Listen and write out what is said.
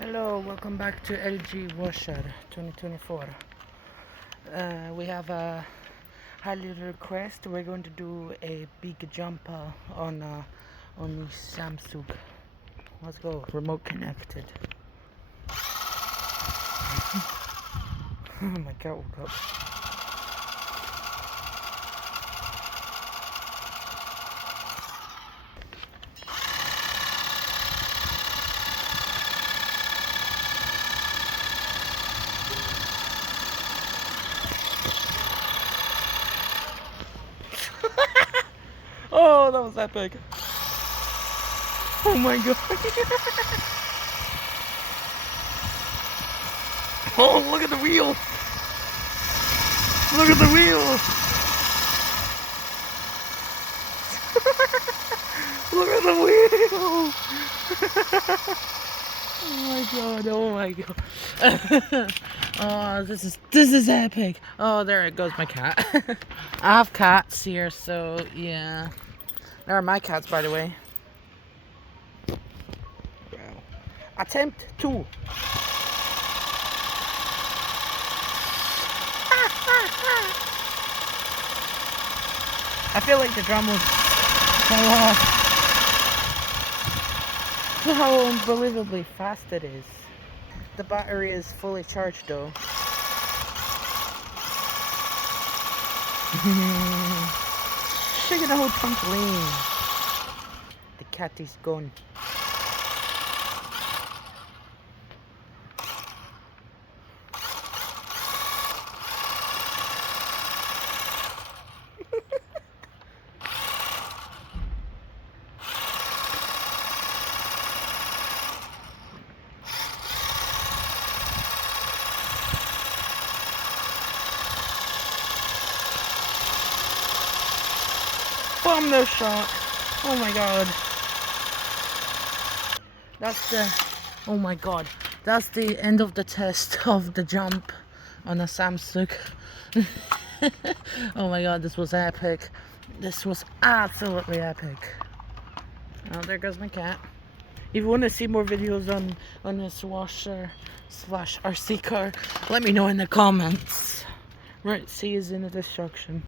Hello, welcome back to LG Washer 2024. We have a highly request. We're going to do a big jump on the Samsung. Let's go. Remote connected. Oh my God! Woke up. Oh, that was epic. Oh my God. Oh, look at the wheel. Look at the wheel. Look at the wheel. Oh my God. Oh my God. Oh, this is epic. Oh, there it goes, my cat. I have cats here, so yeah. They're my cats, by the way. Wow. Attempt 2. I feel like the drum will fall off. Look how unbelievably fast it is. The battery is fully charged though. Shaking the whole trampoline. The cat is gone. Bomb no shot. Oh my God. That's the, oh my God. That's the end of the test of the jump on a Samsung. Oh my God, this was epic. This was absolutely epic. Oh, there goes my cat. If you want to see more videos on this washer / RC car, let me know in the comments. Right, see you in the destruction.